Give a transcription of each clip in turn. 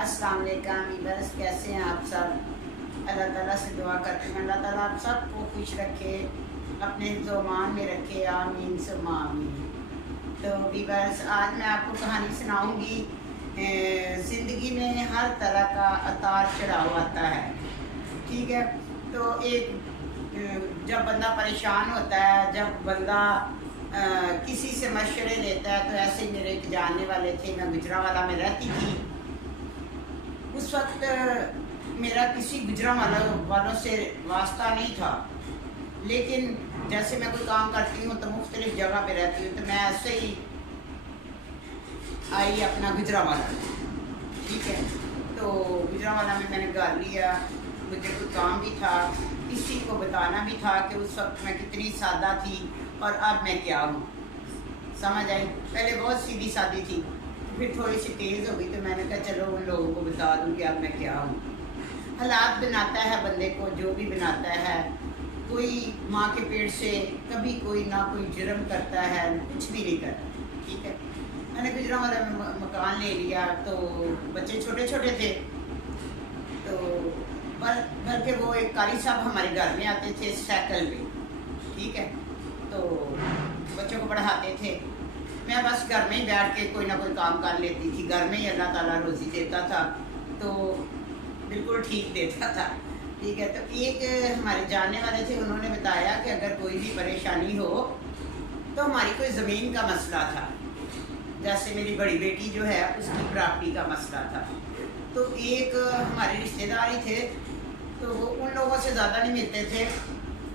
अस्सलाम वालेकुम वीवर्स, कैसे हैं आप सब। अल्लाह ताला से दुआ करते हैं अल्लाह ताला आप सबको खुश रखे, अपने ज़ुबान में रखे, आमीन सुम्मा आमीन। तो वीवर्स, आज मैं आपको कहानी सुनाऊंगी। ज़िंदगी में हर तरह का उतार चढ़ाव आता है, ठीक है। तो एक जब बंदा परेशान होता है, जब बंदा किसी से मशवरे लेता है, तो ऐसे ही मेरे एक जानने वाले थे, मैं गुजरांवाला में रहती थी। उस वक्त मेरा किसी वालों से वास्ता नहीं था, लेकिन जैसे मैं कोई काम करती हूँ तो मुख्तलिफ जगह पे रहती हूँ, तो मैं ऐसे ही आई अपना गुजरांवाला, ठीक है। तो गुजरांवाला में मैंने घर लिया, मुझे कोई काम भी था, किसी को बताना भी था कि उस वक्त मैं कितनी सादा थी और अब मैं क्या हूँ, समझ आई। पहले बहुत सीधी सादी थी, फिर थोड़ी सी तेज़ हो गई, तो मैंने कहा चलो उन लोगों को बता दूं कि अब मैं क्या हूँ। हालात बनाता है बंदे को, जो भी बनाता है। कोई माँ के पेट से कभी कोई ना कोई जुर्म करता है, कुछ भी नहीं करता, ठीक है। मैंने गुजरांवाला में मकान ले लिया, तो बच्चे छोटे छोटे थे, तो बल्कि वो एक कारी साहब हमारे घर में आते थे साइकिल पे, ठीक है। तो बच्चों को पढ़ाते थे, मैं बस घर में ही बैठ के कोई ना कोई काम कर लेती थी। घर में ही अल्लाह ताला रोज़ी देता था, तो बिल्कुल ठीक देता था, ठीक है। तो एक हमारे जानने वाले थे, उन्होंने बताया कि अगर कोई भी परेशानी हो तो हमारी कोई ज़मीन का मसला था, जैसे मेरी बड़ी बेटी जो है उसकी प्रॉपर्टी का मसला था। तो एक हमारे रिश्तेदार ही थे, तो वो उन लोगों से ज़्यादा नहीं मिलते थे,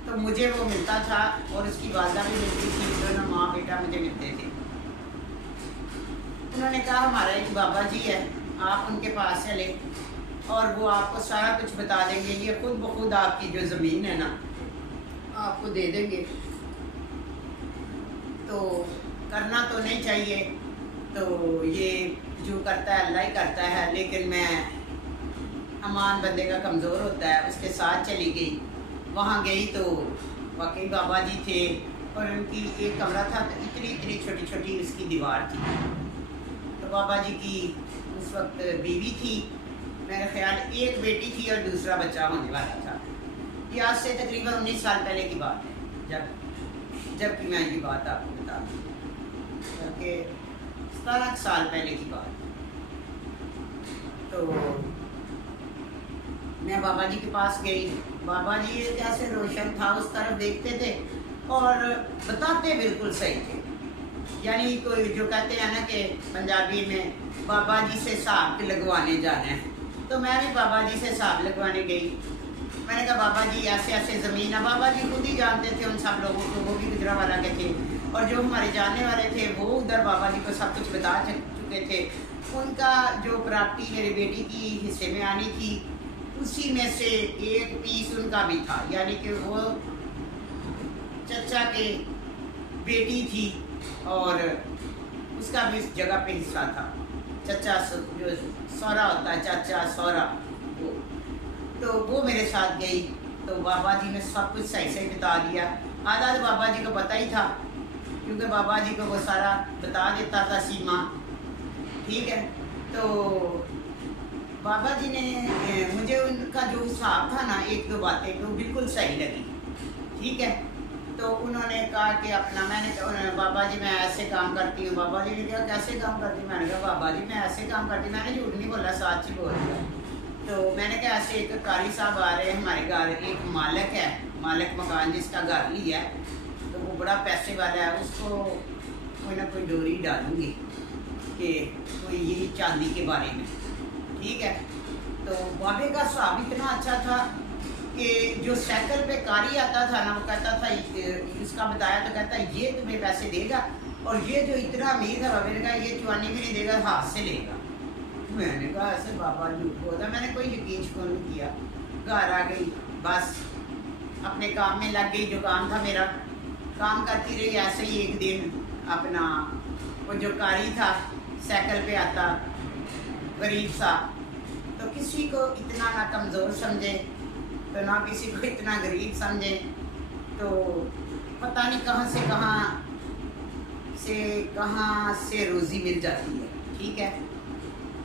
तो मुझे वो मिलता था और उसकी वालदा भी मिलती थी, दोनों माँ बेटा मुझे मिलते थे। उन्होंने कहा हमारा एक बाबा जी है, आप उनके पास चले और वो आपको सारा कुछ बता देंगे, ये खुद ब खुद आपकी जो ज़मीन है ना आपको दे देंगे। तो करना तो नहीं चाहिए, तो ये जो करता है अल्लाह ही करता है, लेकिन मैं अमान बंदे का कमज़ोर होता है, उसके साथ चली गई। वहाँ गई तो वाकई बाबा जी थे, और उनकी एक कमरा था, तो इतनी इतनी छोटी छोटी उसकी दीवार थी। तो बाबा जी की उस वक्त बीवी थी, मेरे ख्याल एक बेटी थी और दूसरा बच्चा होने वाला था। ये आज से तकरीबन 19 साल पहले की बात है, जबकि मैं ये बात आपको बता दूँ, बल्कि 17 साल पहले की बात। तो मैं बाबा जी के पास गई। बाबा जी कैसे रोशन था, उस तरफ देखते थे और बताते बिल्कुल सही थे। यानी कोई जो कहते हैं ना कि पंजाबी में बाबा जी से हिसाब लगवाने जाना है, तो मैं भी बाबा जी से हिसाब लगवाने गई। मैंने कहा बाबा जी ऐसे ऐसे ज़मीन है, बाबा जी खुद ही जानते थे उन सब लोगों को, वो भी गुजरांवाला के थे, और जो हमारे जानने वाले थे वो उधर बाबा जी को सब कुछ बता चुके थे। उनका जो प्रॉपर्टी मेरी बेटी की हिस्से में आनी थी, उसी में से एक पीस उनका भी था, यानी कि वो चचा के बेटी थी और उसका भी इस जगह पे हिस्सा था। चचा जो सौरा होता है, चाचा सौरा, वो तो वो मेरे साथ गई। तो बाबा जी ने सब कुछ सही सही बता दिया। आधा तो बाबा जी को पता ही था, क्योंकि बाबा जी को वो सारा बता देता था सीमा, ठीक है। तो बाबा जी ने मुझे उनका जो हिसाब था ना, एक दो बातें तो बिल्कुल सही लगी, ठीक है। तो उन्होंने कहा कि अपना, मैंने बाबा जी मैं ऐसे काम करती हूँ। बाबा जी ने कहा कैसे काम करती हूँ, मैंने कहा बाबा जी मैं ऐसे काम करती हूँ, मैंने झूठ नहीं बोला, सच ही बोल दिया। तो मैंने कहा ऐसे एक कारी साहब आ रहे हैं हमारे घर, एक मालिक है, मालिक मकान जिसका घर लिया है, तो वो बड़ा पैसे वाला है, उसको कोई ना कोई डोरी डालूंगी कि कोई यही चांदी के बारे में, ठीक है। तो बाबे का हिसाब इतना अच्छा था कि जो साइकिल पे कारी आता था ना, वो कहता था, इसका बताया तो कहता ये तुम्हें पैसे देगा, और ये जो इतना अमीर था बाबे ने कहा ये चुवानी भी नहीं देगा, हाथ से लेगा। मैंने कहा ऐसे बाबा झूठ बोलता, मैंने कोई यकीन शुक्र नहीं किया। घर आ गई, बस अपने काम में लग गई, जो काम था मेरा काम करती रही। ऐसे ही एक दिन अपना वो जो कारी था साइकिल पे आता, गरीब सा, तो किसी को इतना ना कमज़ोर समझे, तो ना किसी को इतना गरीब समझे, तो पता नहीं कहाँ से रोज़ी मिल जाती है, ठीक है।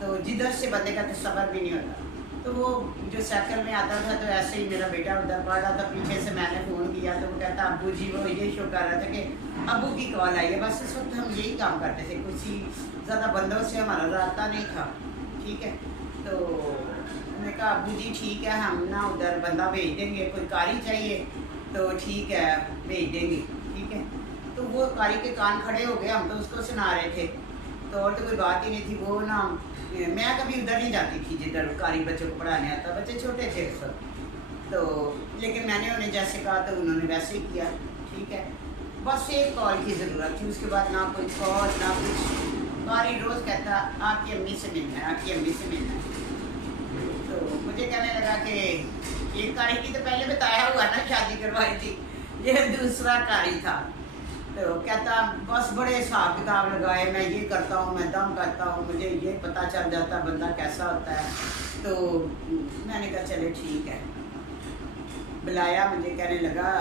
तो जिधर से बंदे का तसव्वुर भी नहीं होता। तो वो जो साइकिल में आता था तो ऐसे ही मेरा बेटा उधर पढ़ रहा था, पीछे से मैंने फ़ोन किया तो वो कहता अब्बू जी, वो ये शो कर रहा था कि अब्बू की कॉल आई है। बस इस वक्त हम यही काम करते थे, कुछ ही ज़्यादा बंदों से हमारा रास्ता नहीं था। ठीक है, तो मैंने कहा अब्बू जी ठीक है, हम ना उधर बंदा भेज देंगे, कोई कारी चाहिए तो ठीक है भेज देंगे। ठीक है, तो वो कारी के कान खड़े हो गए, हम तो उसको सुना रहे थे, तो और तो कोई बात ही नहीं थी। वो ना मैं कभी उधर नहीं जाती थी जिधर कारी बच्चों को पढ़ाने आता, बच्चे छोटे थे उस वक्त, तो लेकिन मैंने उन्हें जैसे कहा तो उन्होंने वैसे ही किया। ठीक है, बस एक कॉल की ज़रूरत थी, उसके बाद ना कोई कॉल ना कुछ। कारी रोज़ कहता आपकी अम्मी से मिलना है, आपकी अम्मी से मिलना है। तो मुझे कहने लगा कि ये कारी की तो पहले बताया हुआ ना, शादी करवाई थी, ये दूसरा कारी था। तो कहता बस बड़े हिसाब किताब लगाए, मैं ये करता हूँ, मैं दम करता हूँ, मुझे ये पता चल जाता बंदा कैसा होता है। तो मैंने कहा चले ठीक है, बुलाया, मुझे कहने लगा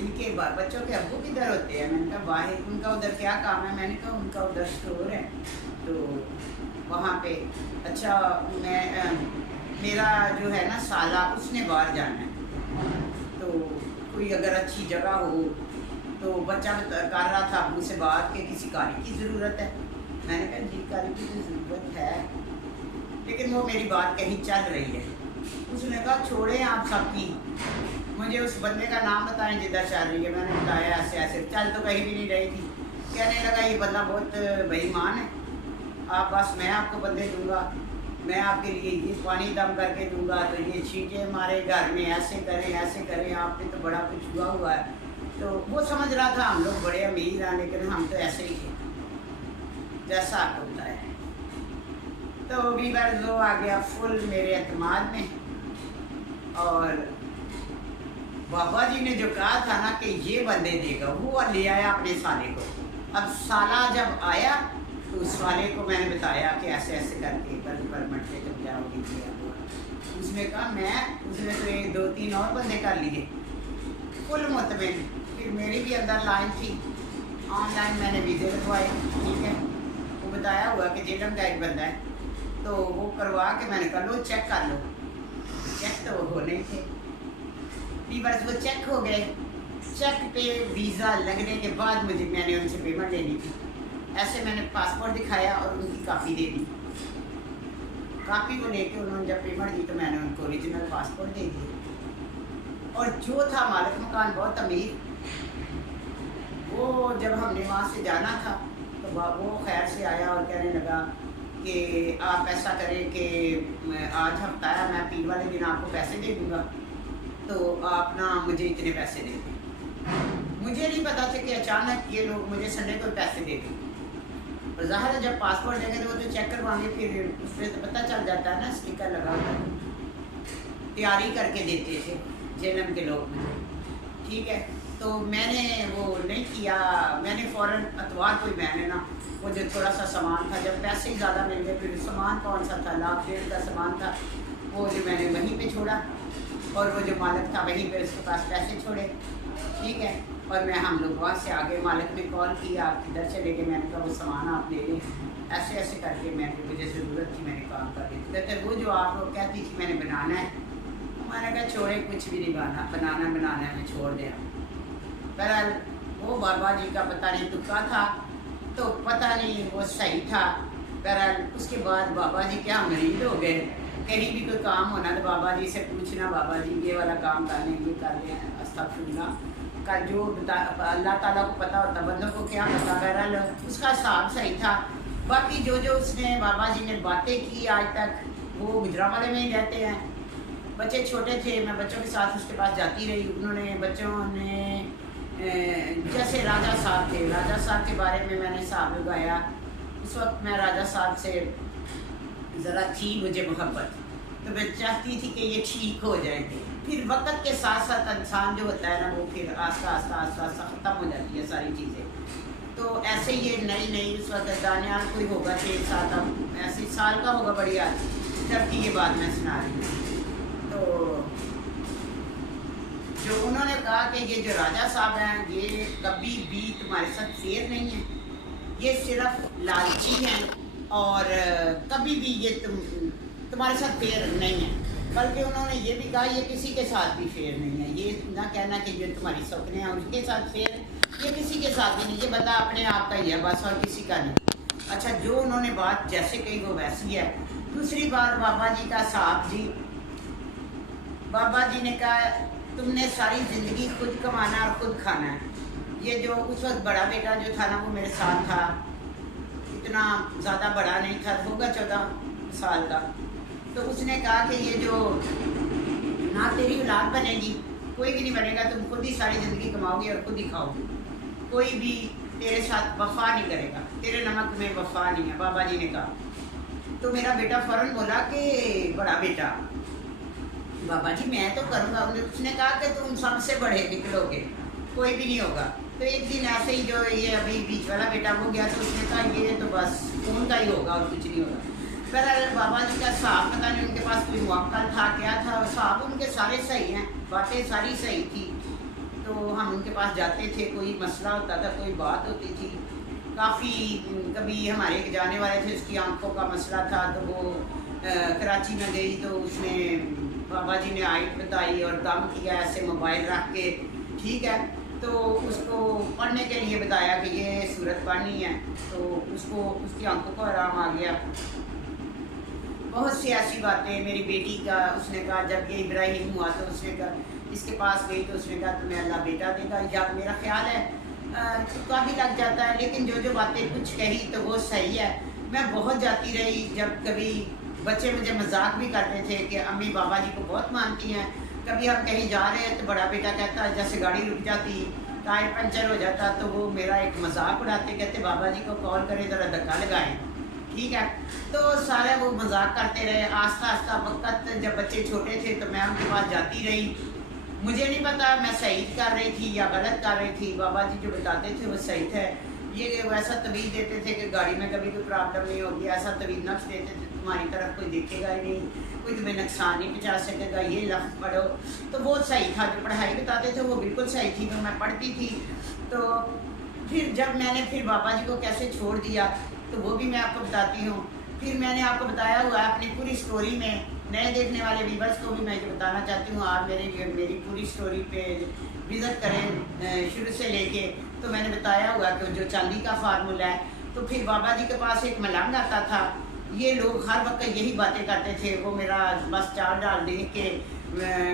इनके बच्चों के अब्बू किधर होते हैं? मैंने कहा बाहर, उनका उधर क्या काम है? मैंने कहा उनका उधर स्टोर है, तो वहाँ पे। अच्छा, मैं मेरा जो है ना साला, उसने बाहर जाना है, तो कोई अगर अच्छी जगह हो तो बच्चा कर रहा था अब्बू से बात कि किसी कारी की ज़रूरत है। मैंने कहा जी कारी की तो ज़रूरत है, लेकिन वो मेरी बात कहीं चल रही है। उसने कहा छोड़ें आप सबकी, मुझे उस बंदे का नाम बताएं जिधर चल रही है। मैंने बताया ऐसे ऐसे, चल तो कहीं भी नहीं रही थी। कहने लगा ये बंदा बहुत बेईमान है, आप बस मैं आपको बंदे दूंगा, मैं आपके लिए ये पानी दम करके दूंगा, तो ये छींटे मारे घर में, ऐसे करें, आपने तो बड़ा कुछ हुआ है। तो वो समझ रहा था हम लोग बड़े अमीर हैं, लेकिन हम तो ऐसे ही थे जैसा आपको बताया है। तो वीवर लो आ गया फुल मेरे एतमाद में, और बाबा जी ने जो कहा था ना कि ये बंदे देगा, वो ले आया अपने साले को। अब साला जब आया तो उस वाले को मैंने बताया कि ऐसे ऐसे करके परमिट पे जब जाओगी किया हुआ। उसने कहा उसने तो एक 2-3 और बंदे कर लिए फुल मुतमिन। फिर मेरी भी अंदर लाइन थी, ऑनलाइन मैंने वीज़े लगवाए। ठीक है, वो बताया हुआ कि जेलम का एक बंदा है, तो वो करवा के मैंने कहा लो चेक कर लो। चेक तो वो नहीं थे, भी बस वो चेक हो गए। चेक पे वीज़ा लगने के बाद मैंने उनसे पेमेंट लेनी थी। ऐसे मैंने पासपोर्ट दिखाया और उनकी कापी दे दी। कापी को लेके उन्होंने जब पेमेंट दी तो मैंने उनको ओरिजिनल पासपोर्ट दे दिया। और जो था मालिक मकान बहुत अमीर, वो जब हमने वहाँ से जाना था तो वो खैर से आया और कहने लगा कि आप ऐसा करें कि आज हफ्ता है, मैं पीर वाले दिन आपको पैसे दे दूँगा, तो आप ना मुझे इतने पैसे दे दें। मुझे नहीं पता था कि अचानक ये लोग मुझे संडे को पैसे दे दें। और ज़ाहिर है जब पासपोर्ट देंगे तो वो तो चेक करवाएंगे, फिर उस पर तो पता चल जाता है ना, स्टिकर लगा होता है। तैयारी करके देते थे जेलम के लोग मुझे। ठीक है, तो मैंने वो नहीं किया, मैंने फ़ौरन अतवार को ही मैंने ना वो जो थोड़ा सा सामान था, जब पैसे ही ज़्यादा मिल गए, फिर सामान कौन सा था, 1.5 लाख का सामान था, वो जो मैंने वहीं पे छोड़ा, और वो जो मालिक था वहीं पे उसके पास पैसे छोड़े। ठीक है, और हम लोग वहाँ से आगे, मालिक ने कॉल किया आप किधर चले गए? मैंने कहा वो सामान आप ले लें, ऐसे ऐसे करके मुझे ज़रूरत थी, मैंने काम कर दी। कहते वो जो आप लोग कहती थी मैंने बनाना है, मैंने कहा छोड़े कुछ भी नहीं बनाना है, मैं छोड़ दिया। बहरहाल वो बाबा जी का पता नहीं तुक्का था, तो पता नहीं वो सही था। बहरहाल उसके बाद बाबा जी क्या मरीज हो गए, कहीं भी कोई काम होना तो बाबा जी से पूछना, बाबा जी ये वाला काम कर लें, ये कर लें, अस्तगफिरुल्लाह का जो अल्लाह ताला को पता होता, बंदों को क्या पता। बहरहाल उसका हिसाब सही था। बाकी जो उसने बाबा जी ने बातें की आज तक, वो गुजरांवाले में ही रहते हैं। बच्चे छोटे थे, मैं बच्चों के साथ उसके पास जाती रही। उन्होंने बच्चों ने जैसे राजा साहब थे, राजा साहब के बारे में मैंने हिसाब लगाया। उस वक्त मैं राजा साहब से ज़रा थी मुझे मोहब्बत, तो मैं चाहती थी कि ये ठीक हो जाएंगे। फिर वक्त के साथ साथ इंसान जो होता है ना, वो फिर आस्ता आस्ता ख़त्म हो जाती है सारी चीज़ें। तो ऐसे ये नई उस वक्त दानियाल कोई होगा 6 साल, अब ऐसे साल का होगा, बढ़िया जब की ये बात मैं सुना रही हूँ। तो जो उन्होंने कहा कि ये जो राजा साहब हैं ये कभी भी तुम्हारे साथ फेयर नहीं है, ये सिर्फ लालची हैं, और कभी भी ये तुम्हारे साथ फेयर नहीं है। बल्कि उन्होंने ये भी कहा ये किसी के साथ भी फेयर नहीं है। ये ना कहना कि जो तुम्हारी सपने हैं उनके साथ फेयर है, ये किसी के साथ भी नहीं, ये बता अपने आप का ही है बस और किसी का नहीं। अच्छा, जो उन्होंने बात जैसे कही वो वैसी है। दूसरी बार बाबा जी का साहब जी, बाबा जी ने कहा तुमने सारी ज़िंदगी खुद कमाना और खुद खाना है। ये जो उस वक्त बड़ा बेटा जो था ना वो मेरे साथ था, इतना ज़्यादा बड़ा नहीं था, होगा 14 साल का। तो उसने कहा कि ये जो ना तेरी औलाद बनेगी, कोई भी नहीं बनेगा, तुम खुद ही सारी ज़िंदगी कमाओगे और खुद ही खाओगे, कोई भी तेरे साथ वफा नहीं करेगा, तेरे नमक में वफा नहीं है, बाबा जी ने कहा। तो मेरा बेटा फ़ौरन बोला कि बड़ा बेटा बाबा जी मैं तो करूँगा। उसने कहा कि तुम सबसे बड़े निकलोगे, कोई भी नहीं होगा। तो एक दिन ऐसे ही जो ये अभी बीच वाला बेटा हो गया, तो उसने कहा ये तो बस खून का ही होगा और कुछ नहीं होगा। फिर बाबा जी का साहब पता नहीं उनके पास कोई मौका था क्या था, साहब उनके सारे सही हैं, बातें सारी सही थी। तो हम उनके पास जाते थे, कोई मसला होता था, कोई बात होती थी। काफ़ी कभी हमारे एक जाने वाले थे, उसकी आंखों का मसला था, तो वो कराची में गई, तो उसने बाबा जी ने आयत बताई और दम किया ऐसे मोबाइल रख के, ठीक है। तो उसको पढ़ने के लिए बताया कि ये सूरत पढ़नी है, तो उसको उसकी आंखों को आराम आ गया। बहुत सी ऐसी बातें। मेरी बेटी का उसने कहा जब ये इब्राहिम हुआ तो उसने कहा इसके पास गई तो उसने कहा तुम्हें अल्लाह बेटा देगा। जब मेरा ख्याल है तुक्का भी लग जाता है, लेकिन जो जो बातें कुछ कही तो वो सही है। मैं बहुत जाती रही, जब कभी बच्चे मुझे मजाक भी करते थे कि अम्मी बाबा जी को बहुत मानती हैं। कभी हम कहीं जा रहे हैं तो बड़ा बेटा कहता है, जैसे गाड़ी रुक जाती, टायर पंचर हो जाता, तो वो मेरा एक मजाक उड़ाते, कहते बाबा जी को कॉल करें ज़रा धक्का लगाएं, ठीक है। तो सारे वो मजाक करते रहे। आस्ता आस्ता वक्त जब बच्चे छोटे थे तो मैं उनके पास जाती रही। मुझे नहीं पता मैं सही कर रही थी या गलत कर रही थी, बाबा जी जो बताते थे वो सही थे। ये वैसा तवीज़ देते थे कि गाड़ी में कभी कोई प्रॉब्लम नहीं होगी, ऐसा तवीज़ नफ्स देते थे तुम्हारी तरफ कोई देखेगा ही नहीं, कोई तुम्हें नुकसान नहीं पहुँचा सकेगा, ये लफ्ज़ पढ़ो। तो वो सही था, जो पढ़ाई बताते थे वो बिल्कुल सही थी, तो मैं पढ़ती थी। तो फिर जब मैंने फिर बाबा जी को कैसे छोड़ दिया तो वो भी मैं आपको बताती हूँ। फिर मैंने आपको बताया हुआ है अपनी पूरी स्टोरी में, नए देखने वाले व्यूअर्स को भी मैं ये बताना चाहती हूँ, आप मेरी पूरी स्टोरी पे विज़िट करें शुरू से लेके। तो मैंने बताया हुआ कि जो चांदी का फार्मूला है। तो फिर बाबा जी के पास एक मलंग आता था, ये लोग हर वक्त यही बातें करते थे। वो मेरा बस चाल डाल देख के,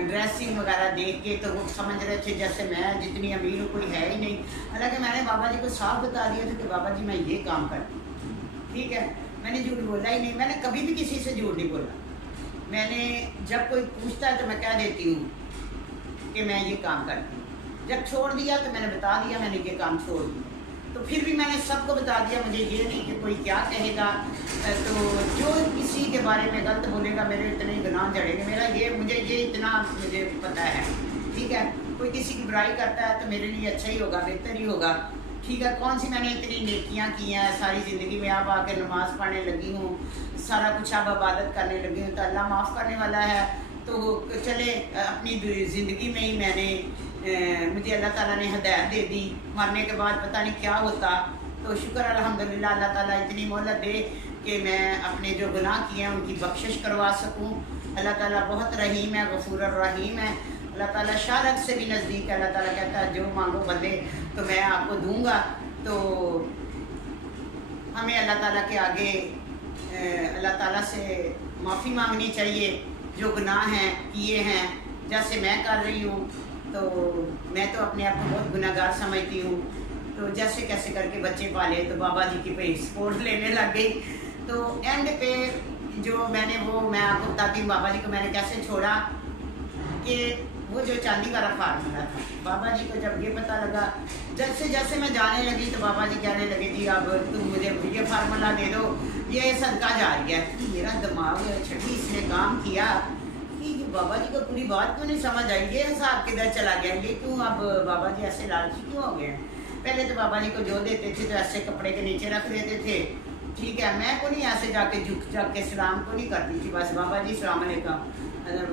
ड्रेसिंग वगैरह देख के, तो वो समझ रहे थे जैसे मैं जितनी अमीर हूँ कोई है ही नहीं। हालांकि मैंने बाबा जी को साफ बता दिया था कि बाबा जी मैं ये काम करती हूँ, ठीक है। मैंने झूठ बोला ही नहीं, मैंने कभी भी किसी से झूठ नहीं बोला। मैंने जब कोई पूछता है तो मैं कह देती हूँ कि मैं ये काम करती हूँ। जब छोड़ दिया तो मैंने बता दिया मैंने ये काम छोड़ दिया। तो फिर भी मैंने सबको बता दिया, मुझे ये नहीं कि कोई क्या कहेगा। तो जो किसी के बारे में गलत बोलेगा मेरे इतने गुनाह जड़ेंगे, मेरा ये इतना मुझे पता है, ठीक है। कोई किसी की बुराई करता है तो मेरे लिए अच्छा ही होगा, बेहतर ही होगा, ठीक है। कौन सी मैंने इतनी नेकियां की हैं सारी ज़िंदगी में, अब आके नमाज़ पढ़ने लगी हूँ, सारा कुछ अब इबादत करने लगी हूँ, तो अल्लाह माफ़ करने वाला है। तो चले अपनी ज़िंदगी में ही मैंने मुझे अल्लाह ताला ने हिदायत दे दी। मरने के बाद पता नहीं क्या होता, तो शुक्र अल्हम्दुलिल्लाह अल्लाह ताला इतनी मोहलत दे कि मैं अपने जो गुनाह किए हैं उनकी बख्शिश करवा सकूँ। अल्लाह ताला बहुत रहीम है, गफूर रहीम है। अल्लाह ताला शारक से भी नज़दीक है। अल्लाह ताला कहता है जो मांगो बंदे तो मैं आपको दूंगा। तो हमें अल्लाह ताला के आगे अल्लाह ताला से माफ़ी मांगनी चाहिए जो गुनाह हैं किए हैं, जैसे मैं कर रही हूँ। तो मैं तो अपने आप को बहुत गुनाहगार समझती हूँ। तो जैसे कैसे करके बच्चे पाले, तो बाबा जी की पे सपोर्ट लेने लग गई। तो एंड पे जो मैं आपको बताती हूँ बाबा जी को मैंने कैसे छोड़ा, कि वो जो चांदी वाला फार्मूला था, बाबा जी को जब ये पता लगा, जैसे जैसे मैं जाने लगी तो बाबा जी कहने लगे जी अब तुम मुझे ये फार्मूला दे दो, ये सदका जा रही है। मेरा दिमाग छठी इसने काम किया कि बाबा जी को पूरी बात क्यों नहीं समझ आई, ये हिसाब किधर चला गया, ये क्यों अब बाबा जी ऐसे लालची क्यों हो गए। पहले तो बाबा जी को जो देते थे तो ऐसे कपड़े के नीचे रख देते थे, ٹھیک ہے، میں کو نہیں ایسے جا کے جھک جا کے سلام کو نہیں کرتی تھی، بس بابا جی السلام علیکم،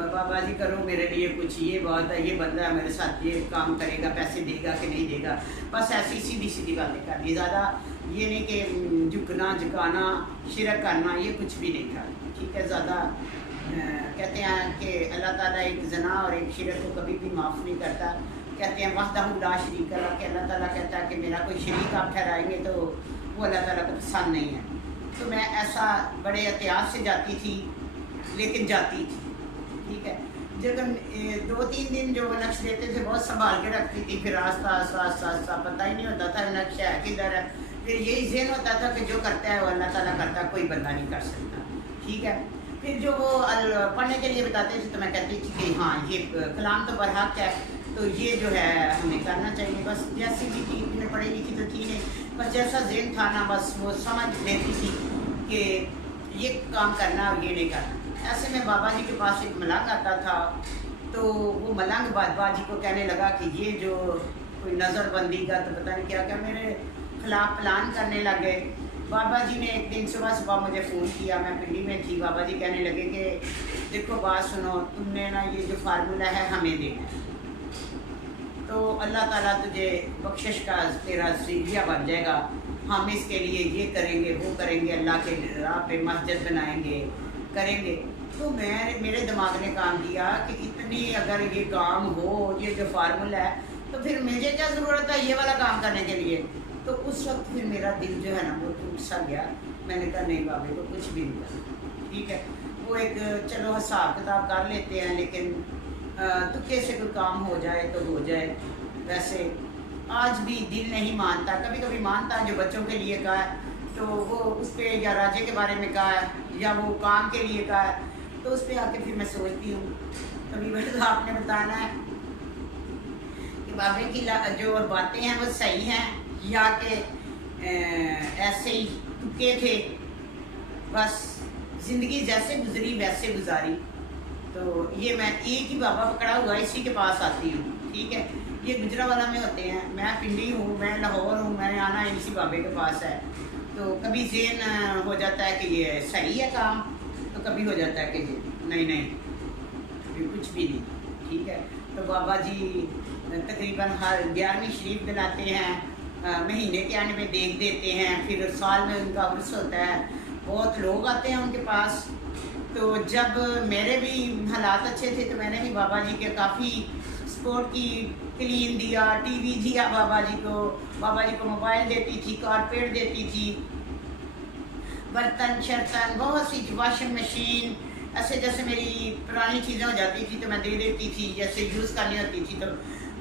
بابا جی کرو میرے لیے کچھ، یہ بات ہے، یہ بندہ ہے میرے ساتھ، یہ کام کرے گا، پیسے دے گا کہ نہیں دے گا، بس ایسی سیدھی سیدھی باتیں کرنی، زیادہ یہ نہیں کہ جھکنا جھکانا شرک کرنا، یہ کچھ بھی نہیں تھا، ٹھیک ہے۔ زیادہ کہتے ہیں کہ اللہ تعالیٰ ایک زنا اور ایک شرک کو کبھی بھی معاف نہیں کرتا، کہتے ہیں وحدہ لا شریک لہ، کہ اللہ تعالیٰ کہتا ہے کہ میرا کوئی شریک آپ ٹھہرائیں گے تو وہ اللہ تعالیٰ کو پسند نہیں ہے۔ تو میں ایسا بڑے احتیاط سے جاتی تھی، لیکن جاتی تھی، ٹھیک ہے۔ جب 2-3 دن جو وہ نقش دیتے تھے بہت سنبھال کے رکھتی تھی، پھر آہستہ آہستہ آہستہ آہستہ پتہ ہی نہیں ہوتا تھا نقش ہے کدھر ہے، پھر یہی ذہن ہوتا تھا کہ جو کرتا ہے وہ اللہ تعالیٰ کرتا ہے، کوئی بندہ نہیں کر سکتا، ٹھیک ہے۔ پھر جو وہ پڑھنے کے لیے بتاتے تھے تو میں کہتی تھی کہ ہاں یہ کلام تو برحق ہے، تو یہ جو ہے ہمیں کرنا چاہیے، بس جیسی بھی تھی، اتنے پڑھی لکھی تو تھی نہیں، بس جیسا ذہن تھا نا بس وہ سمجھ لیتی تھی کہ یہ کام کرنا اور یہ نہیں کرنا۔ ایسے میں بابا جی کے پاس ایک ملنگ آتا تھا، تو وہ ملنگ بابا جی کو کہنے لگا کہ یہ جو کوئی نظر بندی کا تو پتہ نہیں کیا کیا میرے خلاف پلان کرنے لگ گئے۔ بابا جی نے ایک دن صبح مجھے فون کیا، میں پنڈی میں تھی، بابا جی کہنے لگے کہ دیکھو بات سنو، تم نے نا یہ جو فارمولہ ہے ہمیں دینا ہے، تو اللہ تعالیٰ تجھے بخشش کا تیرا ذریعہ بن جائے گا، ہم اس کے لیے یہ کریں گے وہ کریں گے، اللہ کے راہ پہ مسجد بنائیں گے کریں گے۔ تو میرے دماغ نے کام کیا کہ اتنی اگر یہ کام ہو، یہ جو فارمولہ ہے، تو پھر مجھے کیا ضرورت ہے یہ والا کام کرنے کے لیے۔ تو اس وقت پھر میرا دل جو ہے نا وہ ٹوٹ سا گیا، میں نے کہا نہیں بابے کو کچھ بھی نہیں کرنا، ٹھیک ہے۔ وہ ایک چلو حساب کتاب کر لیتے ہیں، لیکن تکے سے کوئی کام ہو جائے تو ہو جائے۔ ویسے آج بھی دل نہیں مانتا، کبھی کبھی مانتا جو بچوں کے لیے کہا ہے تو وہ اس پہ، یا راجے کے بارے میں کہا ہے یا وہ کام کے لیے کہا ہے، تو اس پہ آ کے پھر میں سوچتی ہوں کبھی بڑا آپ نے بتانا ہے کہ بابے کی جو باتیں ہیں وہ صحیح ہیں یا کہ ایسے ہی تکے تھے، بس زندگی جیسے گزری ویسے گزاری۔ تو یہ میں ایک ہی بابا پکڑا ہوا اسی کے پاس آتی ہوں، ٹھیک ہے۔ یہ گجرانوالہ میں ہوتے ہیں، میں پنڈی ہوں، میں لاہور ہوں، میں نے آنا اسی بابے کے پاس ہے۔ تو کبھی ذہن ہو جاتا ہے کہ یہ صحیح ہے کام، تو کبھی ہو جاتا ہے کہ نہیں یہ کچھ بھی نہیں، ٹھیک ہے۔ تو بابا جی تقریباً ہر 11ویں شریف دلاتے ہیں، مہینے کے آنے میں دیکھ دیتے ہیں، پھر سال میں ان کا عرس ہوتا ہے، بہت لوگ آتے ہیں ان کے پاس۔ تو جب میرے بھی حالات اچھے تھے تو میں نے بھی بابا جی کے کافی سپورٹ کی، کلین دیا، ٹی وی دیا بابا جی کو موبائل دیتی تھی، کارپیٹ دیتی تھی، برتن شرتن بہت سی، واشنگ مشین، ایسے جیسے میری پرانی چیزیں ہو جاتی تھی تو میں دے دیتی تھی، جیسے یوز کرنی ہوتی تھی تو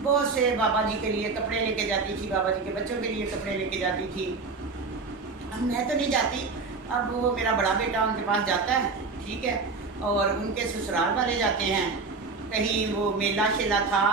بہت سے بابا جی کے لیے کپڑے لے کے جاتی تھی، بابا جی کے بچوں کے لیے کپڑے لے کے جاتی تھی۔ اب میں تو نہیں جاتی، اب وہ میرا بڑا بیٹا ان کے پاس جاتا ہے، ٹھیک ہے، اور ان کے سسرال والے جاتے ہیں، کہیں وہ میلہ شیلا تھا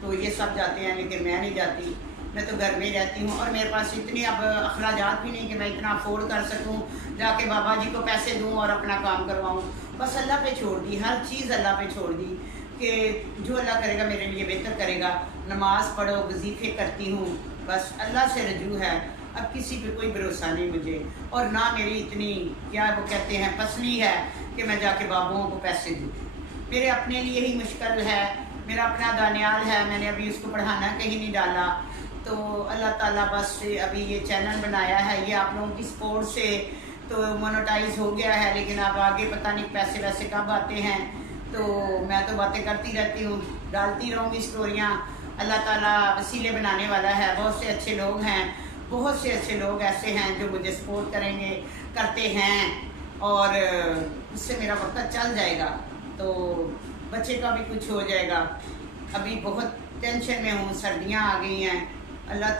تو یہ سب جاتے ہیں، لیکن میں نہیں جاتی، میں تو گھر میں رہتی ہوں، اور میرے پاس اتنی اب اخراجات بھی نہیں کہ میں اتنا افورڈ کر سکوں جا کے بابا جی کو پیسے دوں اور اپنا کام کرواؤں۔ بس اللہ پہ چھوڑ دی، ہر چیز اللہ پہ چھوڑ دی کہ جو اللہ کرے گا میرے لیے بہتر کرے گا۔ نماز پڑھو، وظیفے کرتی ہوں، بس اللہ سے رجوع ہے، اب کسی پہ کوئی بھروسہ نہیں مجھے، اور نہ میری اتنی کیا وہ کہتے ہیں پسلی ہے کہ میں جا کے بابوں کو پیسے دوں۔ میرے اپنے لیے ہی مشکل ہے، میرا اپنا دانیال ہے، میں نے ابھی اس کو پڑھانا کہیں نہیں ڈالا، تو اللہ تعالیٰ بس ابھی یہ چینل بنایا ہے، یہ آپ لوگوں کی سپورٹ سے تو مونوٹائز ہو گیا ہے، لیکن اب آگے پتہ نہیں پیسے ویسے کب آتے ہیں، تو میں تو باتیں کرتی رہتی ہوں، ڈالتی رہوں گی اسٹوریاں۔ اللہ تعالیٰ وسیلے بنانے والا ہے، بہت سے اچھے لوگ ہیں، بہت سے اچھے لوگ ایسے ہیں جو مجھے سپورٹ کریں گے، کرتے ہیں، اور اس سے میرا وقت چل جائے گا، تو بچے کا بھی کچھ ہو جائے گا۔ ابھی بہت ٹینشن میں ہوں، سردیاں آ گئی ہیں، اللہ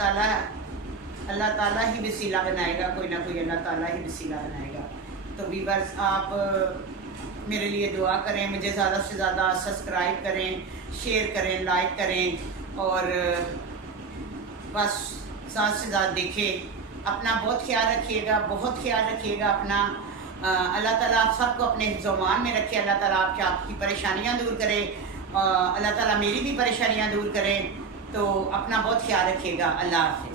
تعالیٰ ہی وسیلہ بنائے گا، کوئی نہ کوئی اللہ تعالیٰ ہی وسیلہ بنائے گا۔ تو ویورز آپ میرے لیے دعا کریں، مجھے زیادہ سے زیادہ سبسکرائب کریں، شیئر کریں، لائک کریں، اور بس زیادہ سے زیادہ دیکھیں، اپنا بہت خیال رکھیے گا، بہت خیال رکھیے گا اپنا۔ اللہ تعالیٰ آپ سب کو اپنے حفظ و امان میں رکھے، اللہ تعالیٰ آپ کی پریشانیاں دور کرے، اللہ تعالیٰ میری بھی پریشانیاں دور کرے، تو اپنا بہت خیال رکھیے گا۔ اللہ حافظ۔